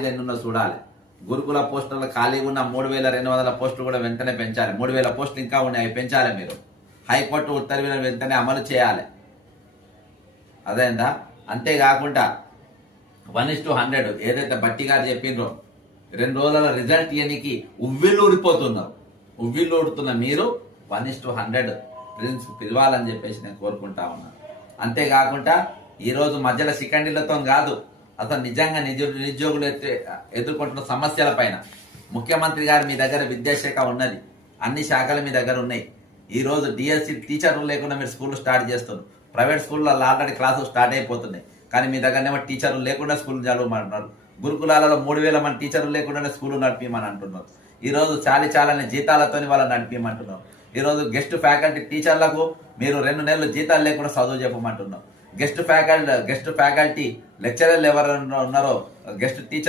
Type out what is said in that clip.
ఖాళీలు ఎన్ని ఉన్నో చూడాలి. గురుకుల పోస్టుల ఖాళీగా ఉన్న 3,200 పోస్టులు కూడా వెంటనే పెంచాలి. 3,000 పోస్టులు ఇంకా ఉన్నాయి, అవి పెంచాలి. మీరు హైకోర్టు ఉత్తర్వులను వెంటనే అమలు చేయాలి. అదేందా? అంతేకాకుండా 1:100 ఏదైతే బట్టి గారు చెప్పిండ్రో 2 రోజుల రిజల్ట్ ఇయనికి ఉవ్విళ్ళూడుతున్న మీరు 1:100 పిలవాలని చెప్పేసి నేను కోరుకుంటా ఉన్నాను. అంతేకాకుండా ఈరోజు మధ్యలో సికండీలతో కాదు, అసలు నిజంగా నిరుద్యోగులు ఎదుర్కొంటున్న సమస్యల పైన ముఖ్యమంత్రి గారు మీ దగ్గర విద్యాశాఖ ఉన్నది, అన్ని శాఖలు మీ దగ్గర ఉన్నాయి. ఈ రోజు డిఎస్సి టీచర్లు లేకుండా మీరు స్కూల్ స్టార్ట్ చేస్తున్నారు. ప్రైవేట్ స్కూల్లో ఆల్రెడీ క్లాసులు స్టార్ట్ అయిపోతున్నాయి, కానీ మీ దగ్గరనేమో టీచర్లు లేకుండా స్కూల్ చదవమంటున్నారు. గురుకులాలలో 3,000 మంది టీచర్లు లేకుండానే స్కూల్ నడిపిమని అంటున్నారు. ఈరోజు చాలని జీతాలతో వాళ్ళని నడిపిమంటున్నారు. ఈరోజు గెస్ట్ ఫ్యాకల్టీ టీచర్లకు మీరు 2 నెలలు జీతాలు లేకుండా చదువు చెప్పమంటున్నారు. గెస్ట్ ఫ్యాకల్టీ లెక్చరర్లు ఎవరు ఉన్నారో గెస్ట్ టీచర్